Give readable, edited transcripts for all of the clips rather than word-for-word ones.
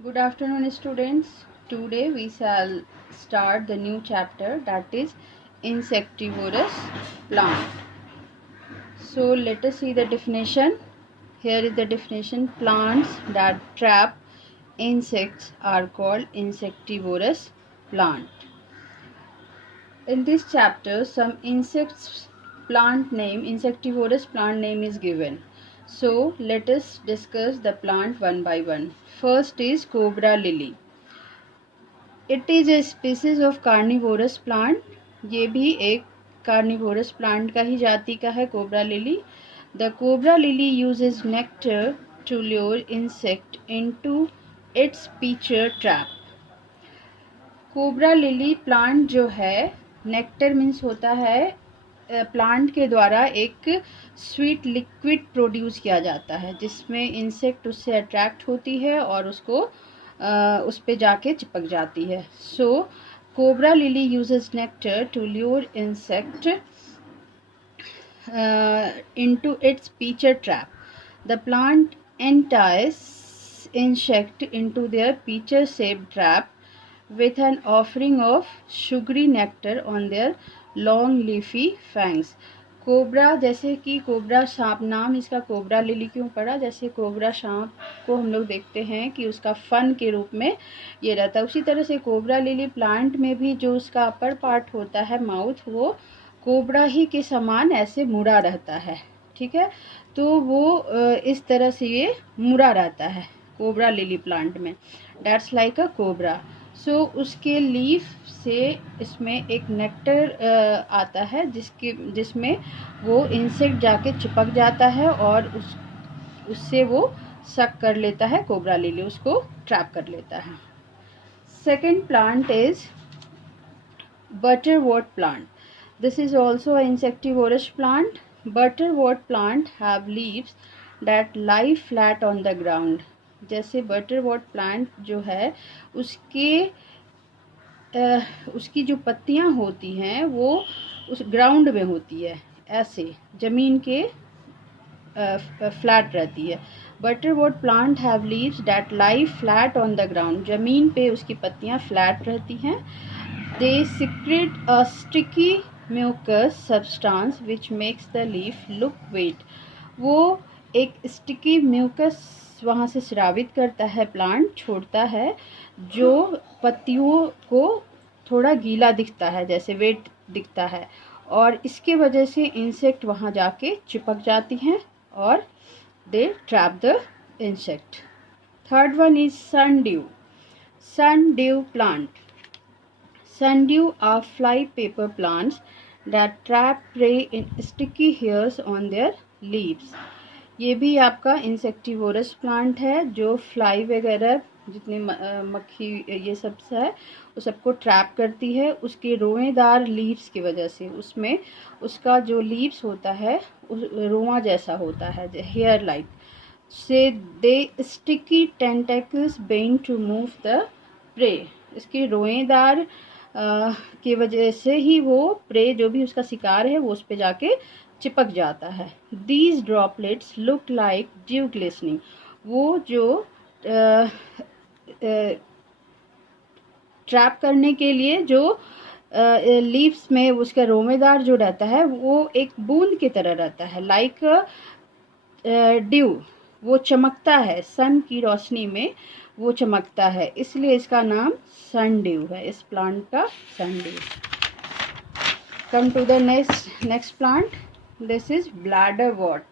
Good afternoon, students. Today we shall start the new chapter, that is insectivorous plant. So let us see the definition. Here is the definition. Plants that trap insects are called insectivorous plant. In this chapter, some insectivorous plant name is given. So let us discuss the plant one by one. First is cobra lily. It is a species of carnivorous plant. ये भी एक carnivorous plant का ही जाति का है, cobra lily. The cobra lily uses nectar to lure insect into its pitcher trap. Cobra lily plant जो है, nectar means होता है प्लांट के द्वारा एक स्वीट लिक्विड प्रोड्यूस किया जाता है जिसमें इंसेक्ट उससे अट्रैक्ट होती है और उसको उस पे जाके चिपक जाती है. So cobra lily uses nectar to lure insect into its pitcher trap. The plant entice insect into their peacher shaped trap with an offering of sugary nectar on their long leafy fangs. Cobra, जैसे कि cobra सांप, नाम इसका cobra lily क्यों पड़ा? जैसे cobra सांप को हम लोग देखते हैं कि उसका फन के रूप में ये रहता है, उसी तरह से कोबरा लिली प्लांट में भी जो उसका अपर पार्ट होता है, माउथ, वो कोबरा ही के समान ऐसे मुड़ा रहता है. ठीक है, तो वो इस तरह से ये मुड़ा रहता है कोबरा लिली प्लांट में. That's like a cobra. So उसके लीफ से इसमें एक नेक्टर आता है जिसमें वो इंसेक्ट जाके चिपक जाता है और उससे वो सक कर लेता है, कोबरा लिली उसको ट्रैप कर लेता है. Second plant is butterwort plant. This is also a insectivorous plant. Butterwort plant have leaves that lie flat on the ground. जैसे बटरवॉर्ट प्लांट जो है उसकी जो पत्तियां होती हैं वो उस ग्राउंड में होती है, ऐसे ज़मीन के फ्लैट रहती है. Butterwort plant have leaves that lie flat on the ground. ज़मीन पे उसकी पत्तियां फ्लैट रहती हैं. They secrete a sticky mucus substance which makes the leaf look wet. वो एक स्टिकी म्यूकस वहाँ से स्रावित करता है, प्लांट छोड़ता है, जो पत्तियों को थोड़ा गीला दिखता है, जैसे वेट दिखता है, और इसके वजह से इंसेक्ट वहाँ जाके चिपक जाती हैं और they trap the insect. Third one is sundew. Sundew plant. Sundew are fly paper plants that trap prey in sticky hairs on their leaves. ये भी आपका इंसेक्टिवोरस प्लांट है जो फ्लाई वगैरह जितने मक्खी ये सब है वो सबको ट्रैप करती है उसके रोएदार लीव्स की वजह से. उसमें उसका जो लीव्स होता है रोआ जैसा होता है, हेयर लाइक. से they sticky tentacles bend to move the prey. इसके रोएदार की वजह से ही वो प्रे, जो भी उसका शिकार है, वो उस पे जाके चिपक जाता है. These droplets look like due glistening. वो जो ट्रैप करने के लिए जो लीव्स में उसका रोमेदार जो रहता है वो एक बूंद की तरह रहता है, लाइक ड्यू. वो चमकता है, सन की रोशनी में वो चमकता है, इसलिए इसका नाम सनड्यू है, इस प्लांट का sundew. Come to the next plant. This is bladderwort.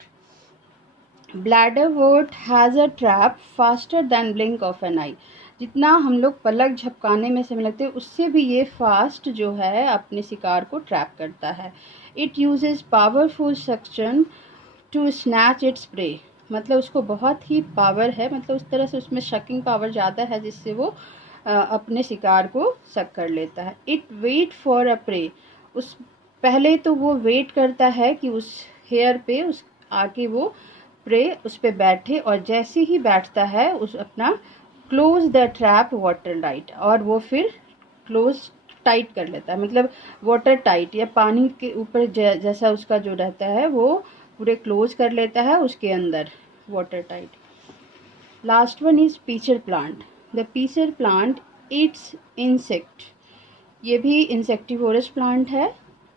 Bladderwort has a trap faster than blink of an eye. जितना हम लोग पलक झपकाने में समय लगते हैं उससे भी ये फास्ट जो है अपने शिकार को ट्रैप करता है. It uses powerful suction to snatch its prey. मतलब उसको बहुत ही पावर है, मतलब उस तरह से उसमें शकिंग पावर ज़्यादा है जिससे वो अपने शिकार को सक कर लेता है. It wait for a prey. उस पहले तो वो वेट करता है कि उस हेयर पे उस आके वो प्रे उस पे बैठे, और जैसे ही बैठता है उस अपना close the trap water tight, और वो फिर क्लोज टाइट कर लेता है, मतलब वाटर टाइट या पानी के ऊपर जैसा उसका जो रहता है वो पूरे क्लोज कर लेता है उसके अंदर water tight. Last one is pitcher plant. The pitcher plant eats insect, ये भी इंसेक्टिवोरस प्लांट है।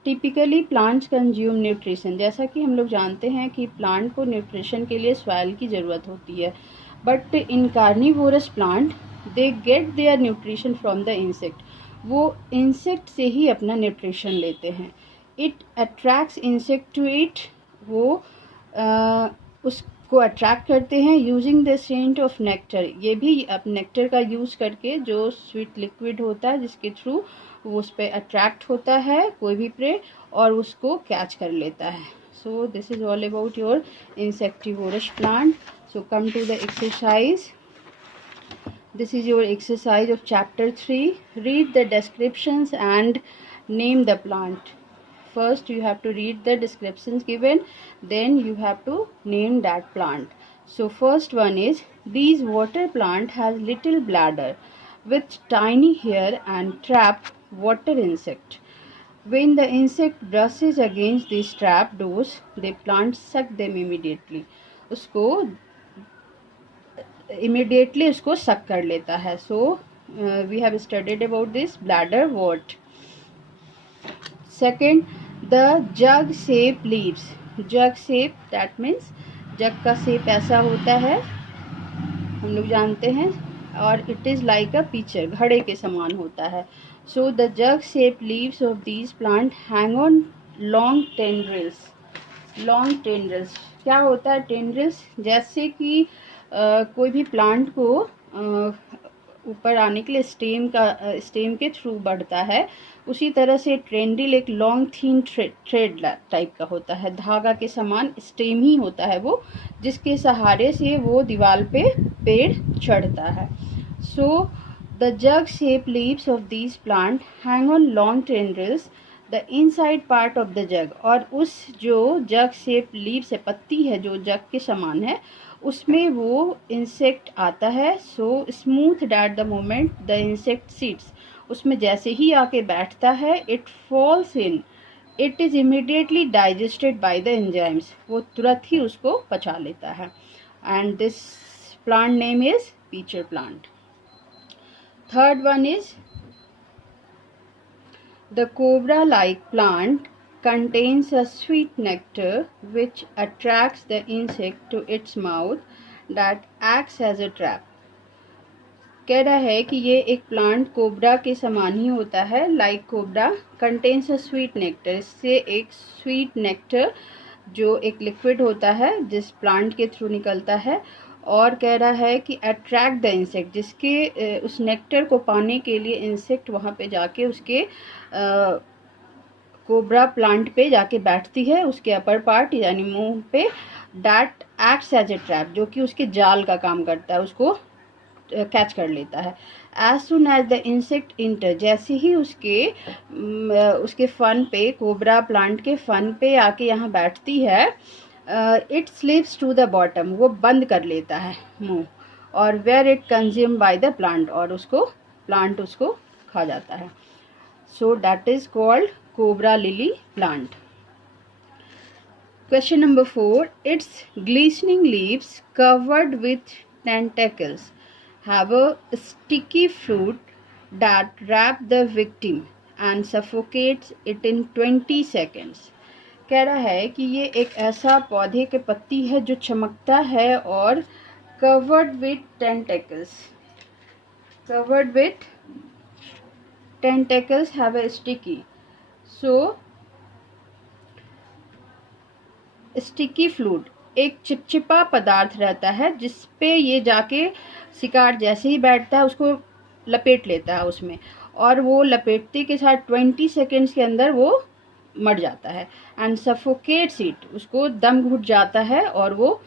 टिपिकली प्लांट्स कंज्यूम न्यूट्रिशन, जैसा कि हम लोग जानते हैं कि प्लांट को न्यूट्रिशन के लिए सॉइल की ज़रूरत होती है, but in carnivorous plant they get their nutrition from the insect, वो इंसेक्ट से ही अपना न्यूट्रिशन लेते हैं। It attracts insect to it, वो उसको अट्रैक्ट करते हैं using the scent of nectar, ये भी अब नेक्टर का यूज़ करके, जो स्वीट लिक्विड होता है जिसके थ्रू वो उस पर अट्रैक्ट होता है कोई भी प्रे और उसको कैच कर लेता है। So this is all about your insectivorous plant. So come to the exercise. This is your exercise of chapter 3. Read the descriptions and name the plant. First you have to read the descriptions given, then you have to name that plant. So first one is, these water plant has little bladder with tiny hair and trap water insect. When the insect brushes against these trap doors, the plant suck them immediately. उसको immediately उसको suck कर लेता है। So we have studied about this bladder wort. Second, the jug shape leaves, jug shape that means jug का shape ऐसा होता है, हम लोग जानते हैं, और it is like a picture, घड़े के समान होता है। So the jug shape leaves of these plant hang on long tendrils. Long tendrils क्या होता है? टेंड्रिल्स जैसे कि कोई भी प्लांट को ऊपर आने के लिए स्टेम के थ्रू बढ़ता है, उसी तरह से टेंड्रिल एक लॉन्ग थीन थ्रेड टाइप का होता है, धागा के समान स्टेम ही होता है वो, जिसके सहारे से वो दीवार पे पेड़ चढ़ता है। So the jug shape leaves of these plant hang on long tendrils the inside part of the जग, और उस जो जग शेप लीव्स है, पत्ती है जो जग के समान है, उसमें वो इंसेक्ट आता है। So smooth that the moment the insect seats, उसमें जैसे ही आके बैठता है, it falls in, it is immediately digested by the enzymes, वो तुरंत ही उसको पचा लेता है। And this plant name is pitcher plant. Third one is the cobra like plant contains a sweet nectar which attracts the insect to its mouth that acts as a trap. कह रहा है कि ये एक प्लांट कोबरा के समान ही होता है, like cobra, contains a sweet nectar, इससे एक स्वीट नेक्टर जो एक लिक्विड होता है जिस प्लांट के थ्रू निकलता है, और कह रहा है कि अट्रैक्ट द इंसेक्ट, जिसके उस नेक्टर को पाने के लिए इंसेक्ट वहाँ पे जाके उसके कोबरा प्लांट पे जाके बैठती है, उसके अपर पार्ट यानी मुंह पे, that acts as a trap, जो कि उसके जाल का काम करता है, उसको कैच कर लेता है। As soon as the insect enter, जैसे ही उसके फन पे, कोबरा प्लांट के फन पे आके यहाँ बैठती है, it slips to the bottom, वो बंद कर लेता है मुंह, और where it consume by the plant, और प्लांट उसको खा जाता है। So that is called Cobra lily plant. Question number 4. Its glistening leaves covered with tentacles have a sticky fruit that wrap the victim and suffocates it in 20 seconds. कह रहा है कि ये एक ऐसा पौधे के पत्ती है जो चमकता है और covered with tentacles. Covered with tentacles have a sticky. So sticky fluid, एक चिपचिपा पदार्थ रहता है जिस पे ये जाके शिकार जैसे ही बैठता है उसको लपेट लेता है उसमें, और वो लपेटते के साथ 20 सेकेंड्स के अंदर वो मर जाता है। एंड सफोकेट्स इट, उसको दम घुट जाता है और वो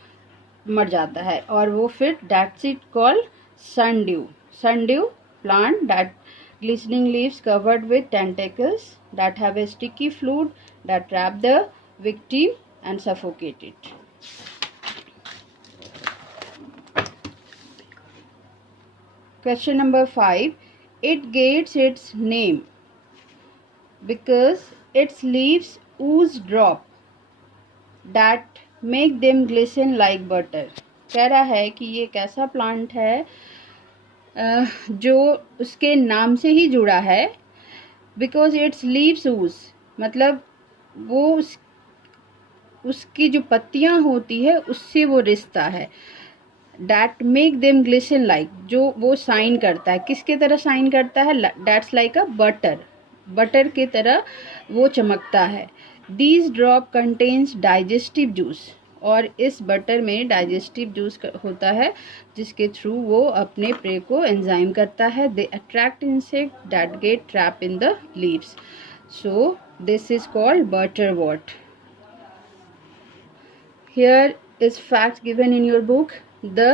मर जाता है, और वो फिर that's it called sundew. Sundew plant that glistening leaves covered with tentacles that have a sticky fluid that trap the victim and suffocate it. Question number 5. It gets its name because its leaves ooze drop that make them glisten like butter. कह रहा है कि ये एक ऐसा plant है जो उसके नाम से ही जुड़ा है, बिकॉज इट्स लीव्स ऊज, मतलब वो उसकी जो पत्तियां होती है उससे वो रिश्ता है। That make them glisten like, जो वो साइन करता है, किसके तरह साइन करता है, that's like a butter, butter के तरह वो चमकता है। These drop contains digestive juice, और इस बटर में डाइजेस्टिव जूस होता है जिसके थ्रू वो अपने प्रे को एंजाइम करता है। They attract insect that get trap in the leaves, so this is called butter what. Here is fact given in your book. The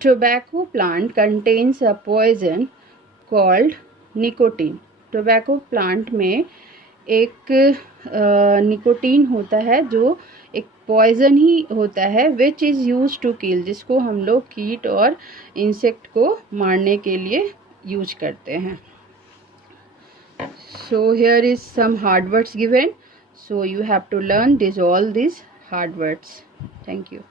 tobacco plant contains a poison called nicotine. Tobacco plant में एक nicotine होता है जो एक poison ही होता है, which is use to kill, जिसको हम लोग कीट और इंसेक्ट को मारने के लिए यूज करते हैं। So here is some hard words given, so you have to learn this all these hard words. Thank you.